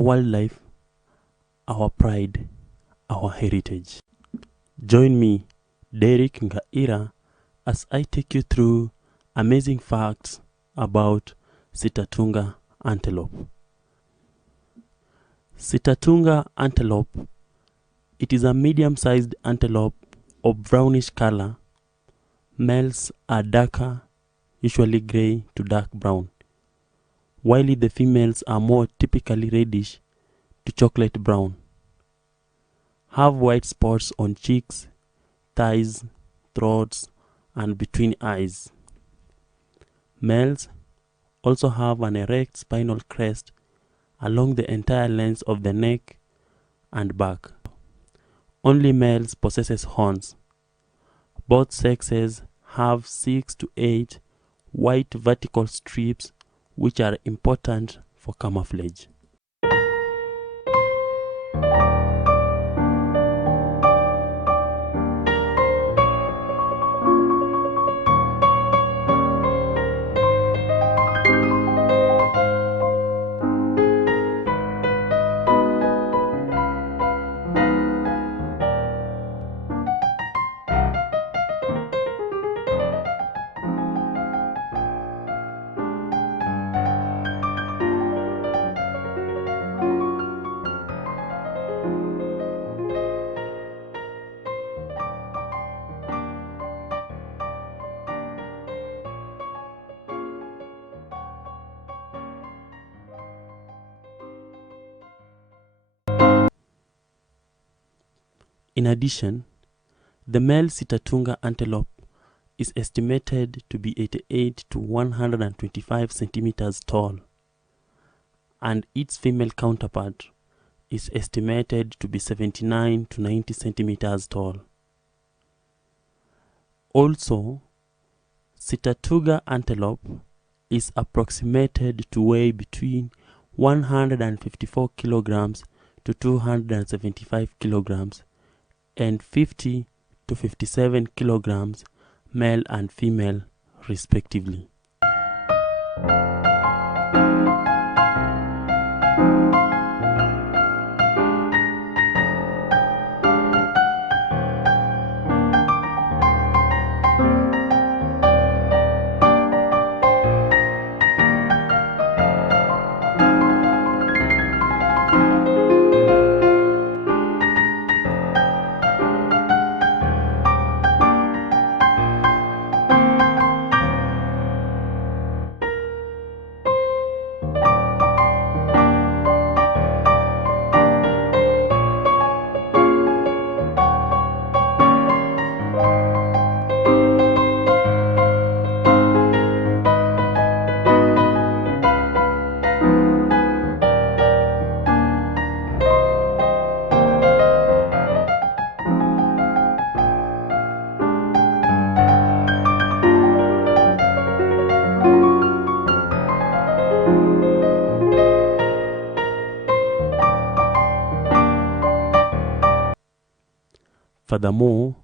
our wildlife, our pride, our heritage. Join me, Derek Ngaira, as I take you through amazing facts about Sitatunga antelope. Sitatunga antelope, it is a medium-sized antelope of brownish color. Males are darker, usually gray to dark brown, while the females are more typically reddish to chocolate brown. Have white spots on cheeks, thighs, throats, and between eyes. Males also have an erect spinal crest along the entire length of the neck and back. Only males possesses horns. Both sexes have 6 to 8 white vertical strips which are important for camouflage. In addition, the male Sitatunga antelope is estimated to be 88 to 125 centimeters tall, and its female counterpart is estimated to be 79 to 90 centimeters tall. Also, Sitatunga antelope is approximated to weigh between 154 kilograms to 275 kilograms and 50 to 57 kilograms male and female respectively. Furthermore,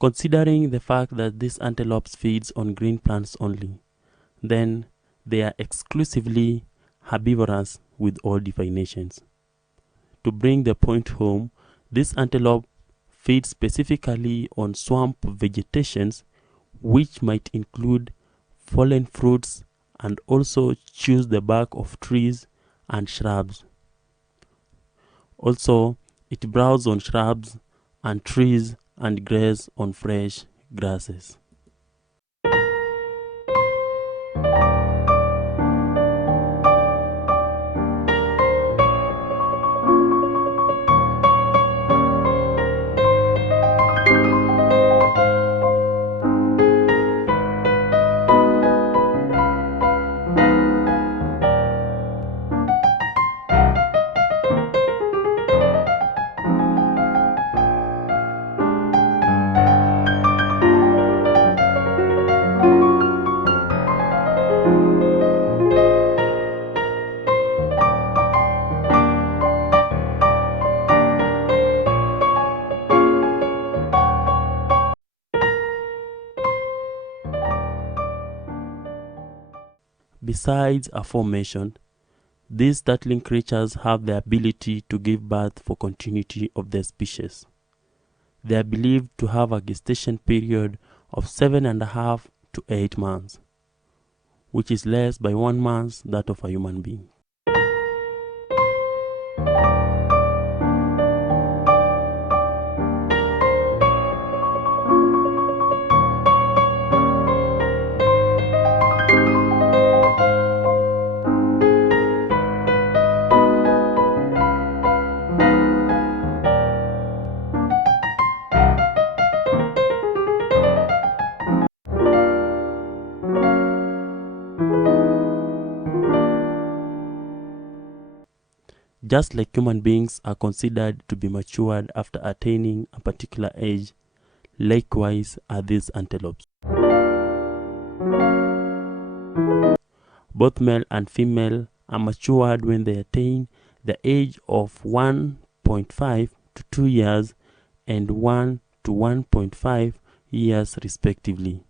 considering the fact that these antelopes feeds on green plants only, then they are exclusively herbivorous with all definitions. To bring the point home, this antelope feeds specifically on swamp vegetations, which might include fallen fruits, and also chews the bark of trees and shrubs. Also, it browses on shrubs and trees and graze on fresh grasses. Besides aforementioned, These startling creatures have the ability to give birth for continuity of their species. They are believed to have a gestation period of 7.5 to 8 months, which is less by 1 month that of a human being. Just like human beings are considered to be matured after attaining a particular age, likewise are these antelopes. Both male and female are matured when they attain the age of 1.5 to 2 years and 1 to 1.5 years respectively.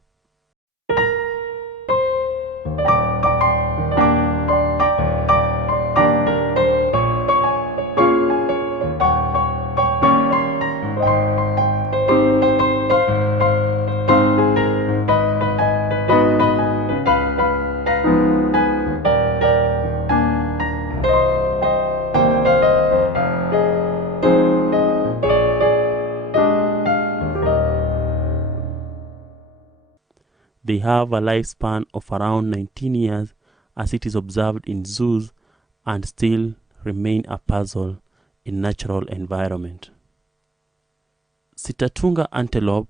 They have a lifespan of around 19 years as it is observed in zoos and still remain a puzzle in natural environment. Sitatunga antelope,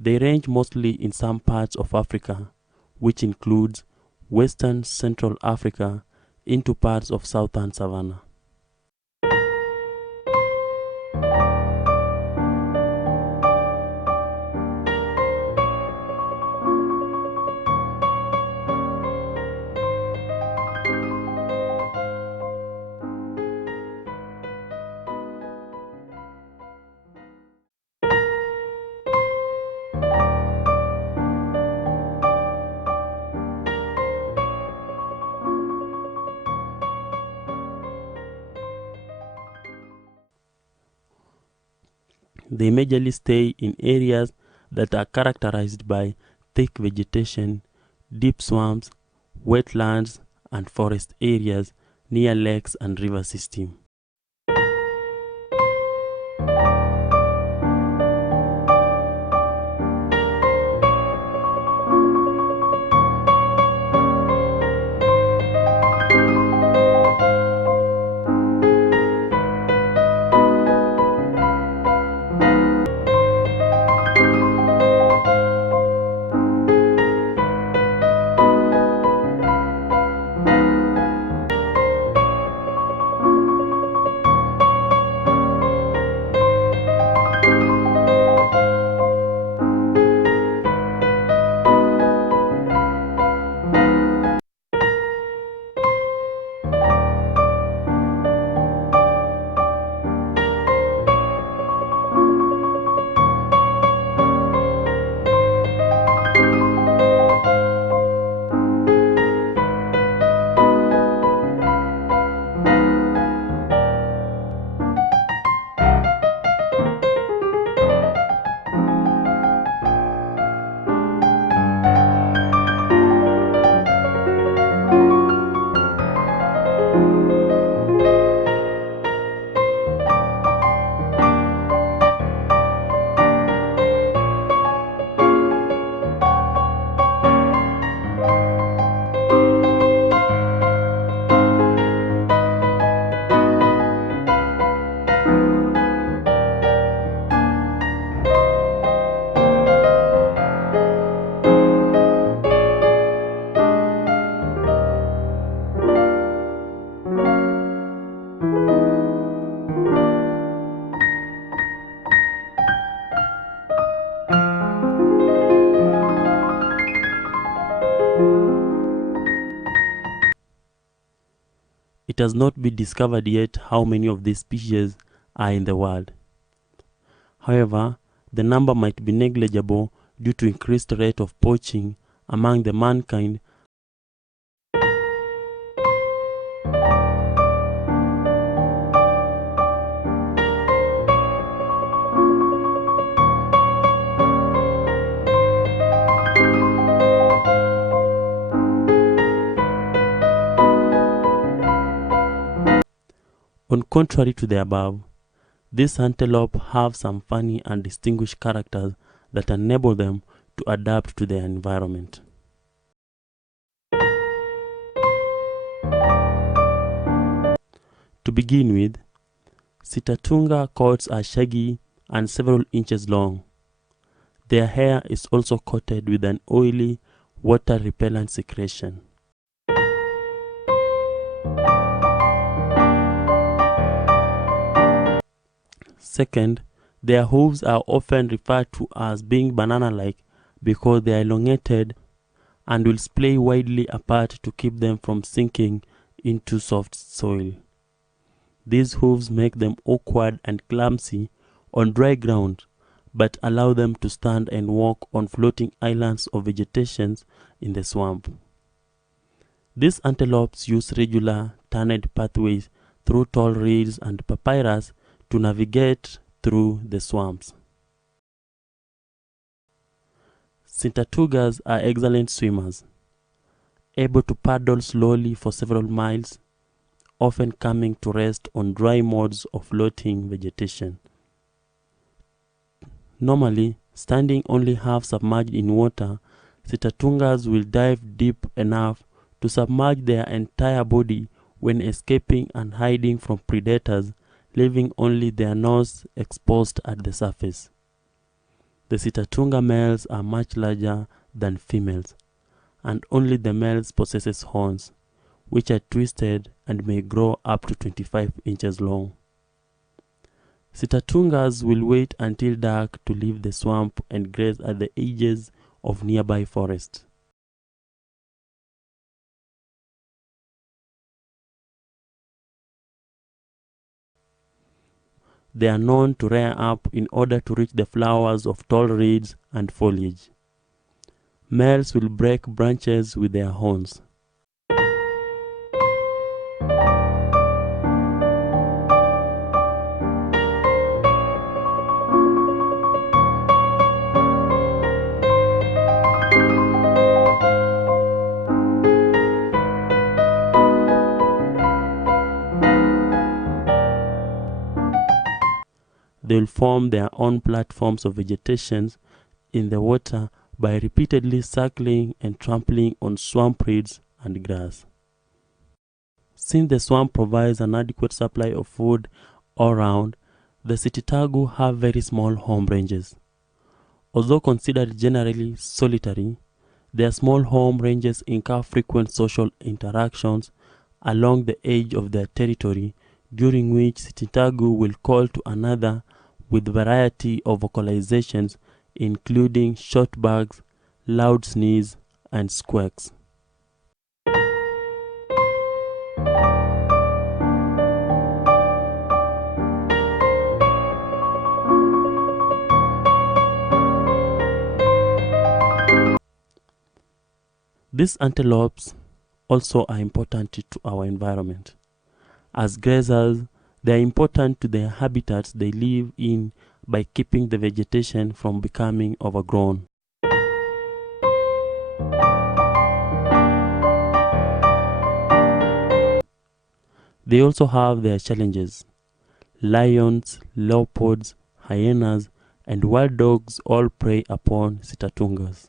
they range mostly in some parts of Africa, which includes western Central Africa into parts of southern savanna. They majorly stay in areas that are characterized by thick vegetation, deep swamps, wetlands, and forest areas near lakes and river systems. It has not been discovered yet how many of these species are in the world. However, the number might be negligible due to increased rate of poaching among the mankind On contrary to the above, these antelope have some funny and distinguished characters that enable them to adapt to their environment. To begin with, Sitatunga coats are shaggy and several inches long. Their hair is also coated with an oily, water-repellent secretion. Second, their hooves are often referred to as being banana-like because they are elongated and will splay widely apart to keep them from sinking into soft soil. These hooves make them awkward and clumsy on dry ground, but allow them to stand and walk on floating islands of vegetation in the swamp. These antelopes use regular turned pathways through tall reeds and papyrus to navigate through the swamps. Sitatungas are excellent swimmers, able to paddle slowly for several miles, often coming to rest on dry modes of floating vegetation. Normally, standing only half submerged in water, Sitatungas will dive deep enough to submerge their entire body when escaping and hiding from predators, leaving only their nose exposed at the surface. The Sitatunga males are much larger than females, and only the males possesses horns, which are twisted and may grow up to 25 inches long. Sitatungas will wait until dark to leave the swamp and graze at the edges of nearby forests. They are known to rear up in order to reach the flowers of tall reeds and foliage. Males will break branches with their horns. They will form their own platforms of vegetation in the water by repeatedly circling and trampling on swamp reeds and grass. Since the swamp provides an adequate supply of food all around, the Sitatunga have very small home ranges. Although considered generally solitary, their small home ranges incur frequent social interactions along the edge of their territory, during which Sitatunga will call to another with variety of vocalizations including short barks, loud sneeze, and squawks. These antelopes also are important to our environment. As grazers, they are important to the habitats they live in by keeping the vegetation from becoming overgrown. They also have their challenges. Lions, leopards, hyenas, and wild dogs all prey upon Sitatungas.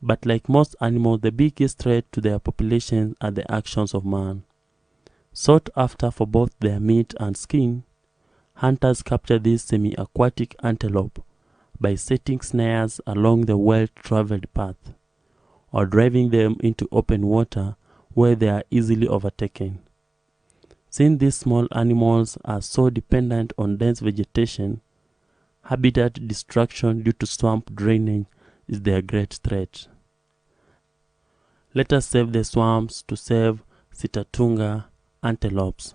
But like most animals, the biggest threat to their populations are the actions of man. Sought after for both their meat and skin, hunters capture this semi-aquatic antelope by setting snares along the well-traveled path, or driving them into open water where they are easily overtaken. Since these small animals are so dependent on dense vegetation, habitat destruction due to swamp drainage is their great threat. Let us save the swamps to save Sitatunga antelopes.